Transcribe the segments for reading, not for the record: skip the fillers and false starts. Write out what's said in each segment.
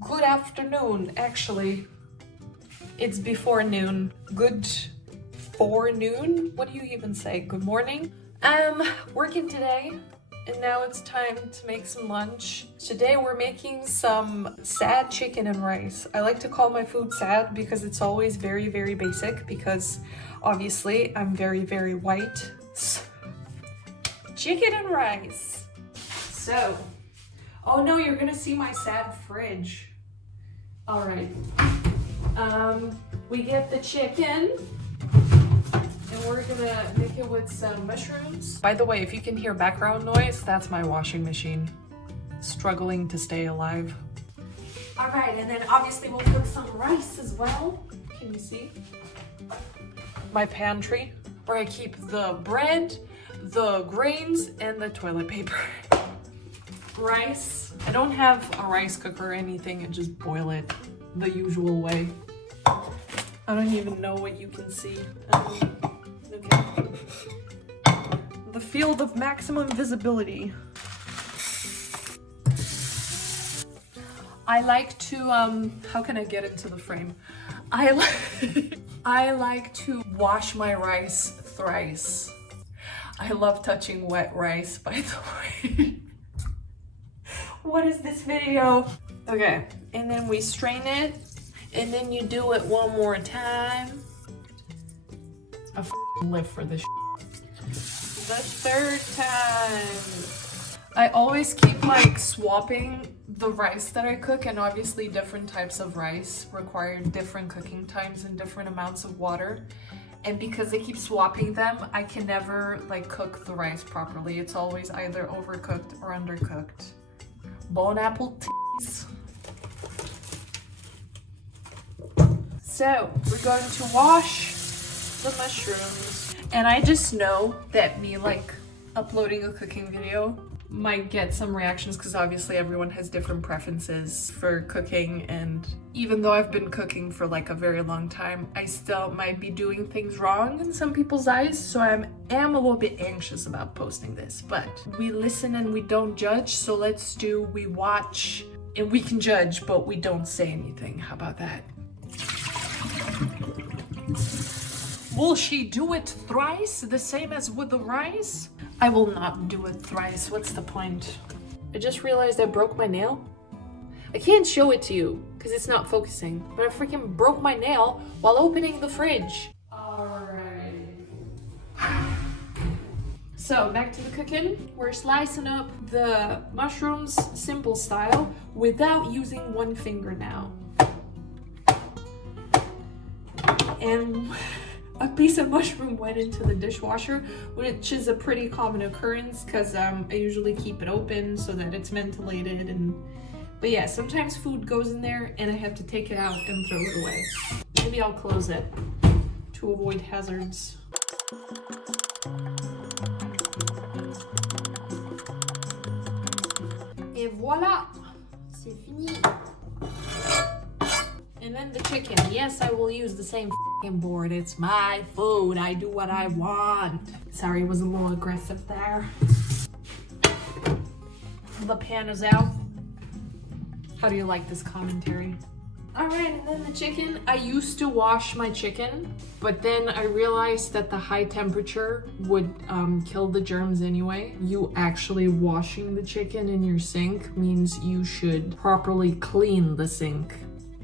Good afternoon, actually. It's before noon. Good forenoon? What do you even say? Good morning? I'm working today, and now it's time to make some lunch. Today we're making some sad chicken and rice. I like to call my food sad because it's always very, very basic, because obviously I'm very, very white. Chicken and rice. So, oh no, you're gonna see my sad fridge. All right. We get the chicken, and we're gonna make it with some mushrooms. By the way, if you can hear background noise, that's my washing machine struggling to stay alive. All right, and then obviously we'll cook some rice as well. Can you see? My pantry, where I keep the bread, the grains, and the toilet paper. Rice. I don't have a rice cooker or anything, I just boil it the usual way. I don't even know what you can see. Okay. The field of maximum visibility. I like to, how can I get into the frame? I like to wash my rice thrice. I love touching wet rice, by the way. What is this video? Okay, and then we strain it, and then you do it one more time. I live for this. The third time. I always keep like swapping the rice that I cook, and obviously different types of rice require different cooking times and different amounts of water. And because I keep swapping them, I can never like cook the rice properly. It's always either overcooked or undercooked. Bon appetit. So we're going to wash the mushrooms. And I just know that me like uploading a cooking video might get some reactions, because obviously everyone has different preferences for cooking, and even though I've been cooking for like a very long time, I still might be doing things wrong in some people's eyes, so I am a little bit anxious about posting this. But we listen and we don't judge, so we watch and we can judge, but we don't say anything. How about that? Will she do it thrice, the same as with the rice? I will not do it thrice. What's the point? I just realized I broke my nail. I can't show it to you because it's not focusing, but I freaking broke my nail while opening the fridge. Alright. So back to the cooking. We're slicing up the mushrooms simple style without using one finger now. And a piece of mushroom went into the dishwasher, which is a pretty common occurrence because I usually keep it open so that it's ventilated. But yeah, sometimes food goes in there and I have to take it out and throw it away. Maybe I'll close it to avoid hazards. Et voila, c'est fini. And then the chicken. Yes, I will use the same board. It's my food. I do what I want. Sorry, it was a little aggressive there. The pan is out. How do you like this commentary? All right, and then the chicken. I used to wash my chicken, but then I realized that the high temperature would kill the germs anyway. You actually washing the chicken in your sink means you should properly clean the sink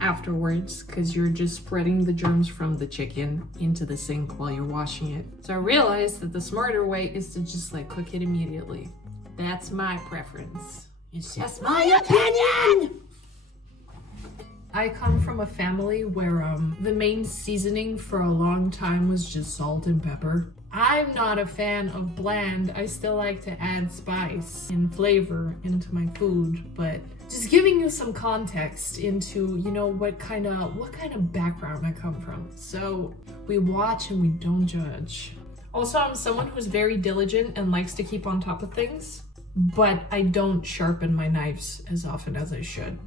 afterwards, because you're just spreading the germs from the chicken into the sink while you're washing it. So I realized that the smarter way is to just like cook it immediately. That's my preference. It's just my opinion! I come from a family where the main seasoning for a long time was just salt and pepper. I'm not a fan of bland. I still like to add spice and flavor into my food, but just giving you some context into, you know, what kind of background I come from. So we watch and we don't judge. Also, I'm someone who's very diligent and likes to keep on top of things, but I don't sharpen my knives as often as I should.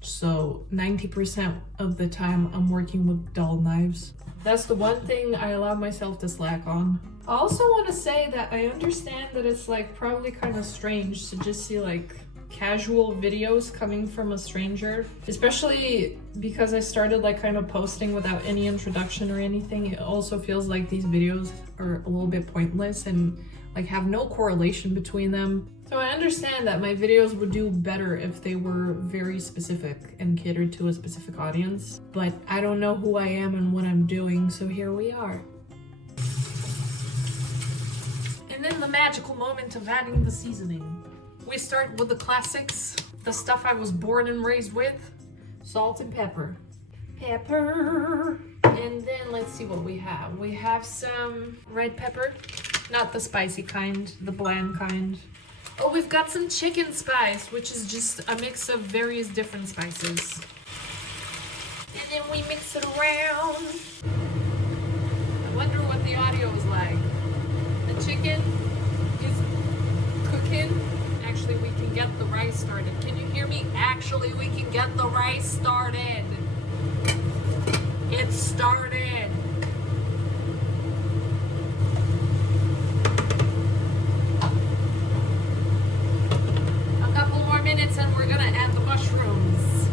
So 90% of the time I'm working with dull knives. That's the one thing I allow myself to slack on. I also want to say that I understand that it's like probably kind of strange to just see like casual videos coming from a stranger, especially because I started like kind of posting without any introduction or anything. It also feels like these videos are a little bit pointless and like have no correlation between them. So I understand that my videos would do better if they were very specific and catered to a specific audience, but I don't know who I am and what I'm doing, so here we are. And then the magical moment of adding the seasoning. We start with the classics, the stuff I was born and raised with, salt and pepper. Pepper. And then let's see what we have. We have some red pepper, not the spicy kind, the bland kind. Oh, we've got some chicken spice, which is just a mix of various different spices. And then we mix it around. I wonder what the audio is like. The chicken is cooking. Actually, we can get the rice started. Can you hear me? Actually, we can get the rice started. It started. A couple more minutes and we're gonna add the mushrooms.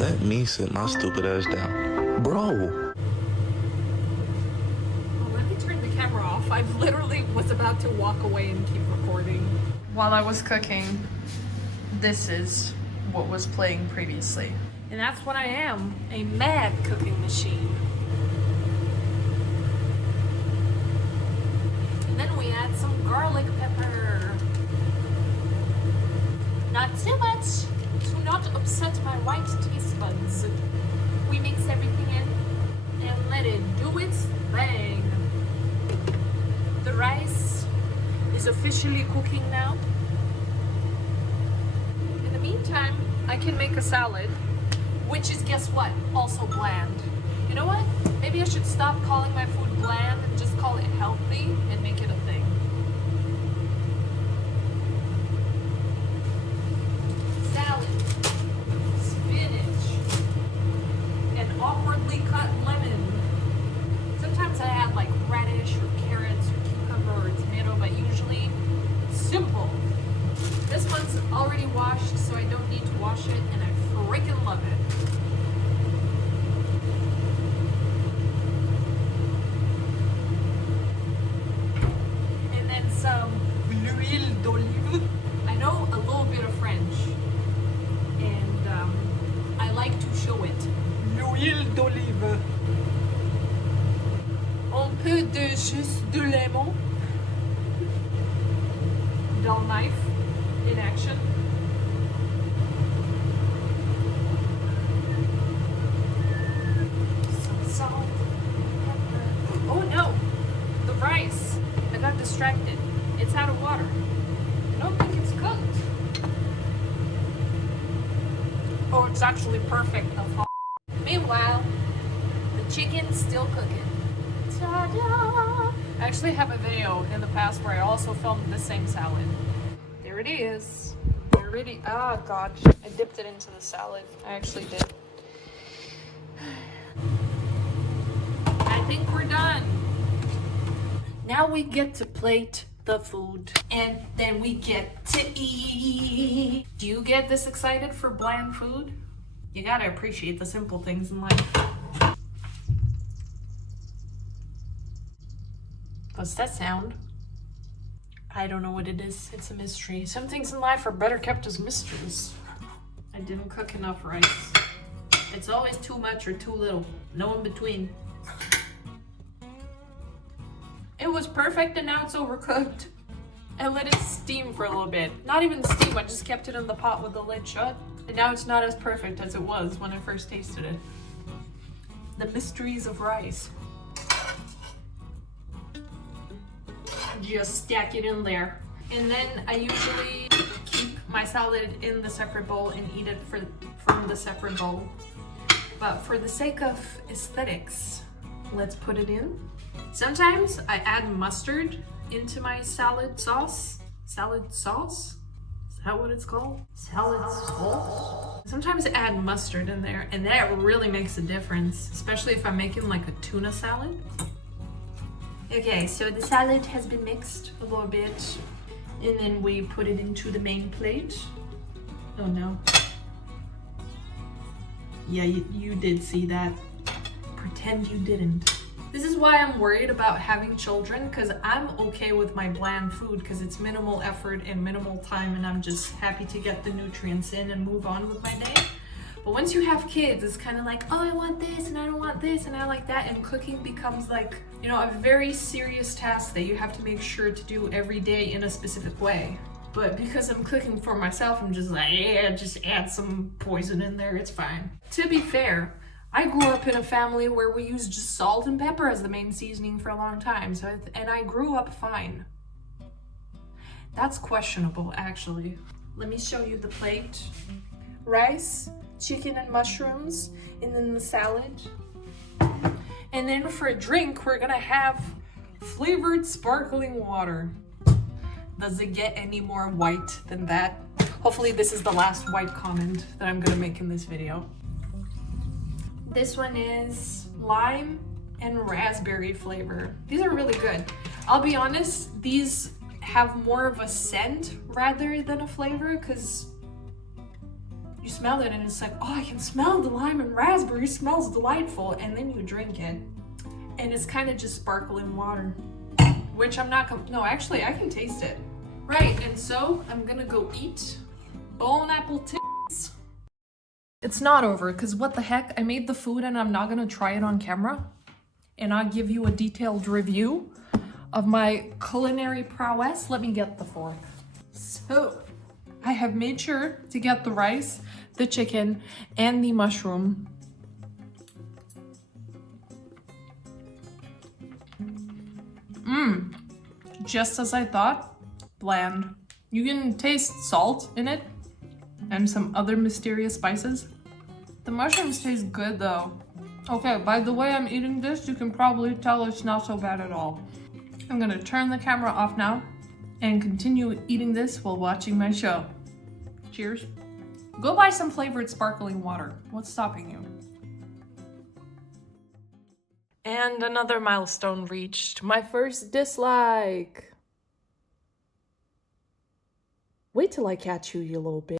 Let me sit my stupid ass down. Bro. Let me turn the camera off. I literally was about to walk away and keep recording. While I was cooking, this is what was playing previously. And that's what I am, a mad cooking machine. And then we add some garlic pepper. Not too much to not upset my white taste buds. We mix everything in and let it do its thing. The rice is officially cooking now. In the meantime, I can make a salad, which is, guess what, also bland. You know what? Maybe I should stop calling my food bland and just call it healthy and make it a thing. Salad, spinach, an awkwardly cut lemon. Sometimes I add like radish or carrots or cucumber or tomato, but usually simple. This one's already washed, so I don't need to wash it, and I freaking love it. And then some l'huile d'olive. I know a little bit of French, and I like to show it. L'huile d'olive. Un peu de jus de lemon. Dull knife in action. Some salt, pepper. Oh no! The rice. I got distracted. It's out of water. I don't think it's cooked. Oh, it's actually perfect. Meanwhile, the chicken's still cooking. Ta-da! I actually have a video in the past where I also filmed the same salad. There it is. There it is. Oh god, I dipped it into the salad. I actually did. I think we're done. Now we get to plate the food, and then we get to eat. Do you get this excited for bland food? You gotta appreciate the simple things in life. What's that sound? I don't know what it is. It's a mystery. Some things in life are better kept as mysteries. I didn't cook enough rice. It's always too much or too little. No in between. It was perfect and now it's overcooked. I let it steam for a little bit. Not even steam, I just kept it in the pot with the lid shut. And now it's not as perfect as it was when I first tasted it. The mysteries of rice. Just stack it in there. And then I usually keep my salad in the separate bowl and eat it from the separate bowl. But for the sake of aesthetics, let's put it in. Sometimes I add mustard into my salad sauce. Salad sauce? Is that what it's called? Salad sauce? Sometimes I add mustard in there, and that really makes a difference, especially if I'm making like a tuna salad. Okay, so the salad has been mixed a little bit. And then we put it into the main plate. Oh no. Yeah, you did see that. Pretend you didn't. This is why I'm worried about having children, because I'm okay with my bland food because it's minimal effort and minimal time, and I'm just happy to get the nutrients in and move on with my day. But once you have kids, it's kind of like, oh, I want this and I don't want this and I like that, and cooking becomes like, you know, a very serious task that you have to make sure to do every day in a specific way. But because I'm cooking for myself, I'm just like, yeah, just add some poison in there, it's fine. To be fair, I grew up in a family where we used just salt and pepper as the main seasoning for a long time, and I grew up fine. That's questionable, actually. Let me show you the plate. Rice, chicken and mushrooms, and then the salad. And then for a drink, we're gonna have flavored sparkling water. Does it get any more white than that? Hopefully this is the last white comment that I'm gonna make in this video. This one is lime and raspberry flavor. These are really good. I'll be honest, these have more of a scent rather than a flavor, because you smell it and it's like, oh, I can smell the lime and raspberry, smells delightful, and then you drink it and it's kind of just sparkling water, which I'm not no, actually I can taste it. Right, and so I'm gonna go eat bone apple tits. It's not over, because what the heck, I made the food and I'm not gonna try it on camera, and I'll give you a detailed review of my culinary prowess. Let me get the fork. So I have made sure to get the rice, the chicken, and the mushroom. Just as I thought, bland. You can taste salt in it and some other mysterious spices. The mushrooms taste good though. Okay, by the way I'm eating this, you can probably tell it's not so bad at all. I'm gonna turn the camera off now and continue eating this while watching my show. Cheers. Go buy some flavored sparkling water. What's stopping you? And another milestone reached. My first dislike. Wait till I catch you, you little bitch.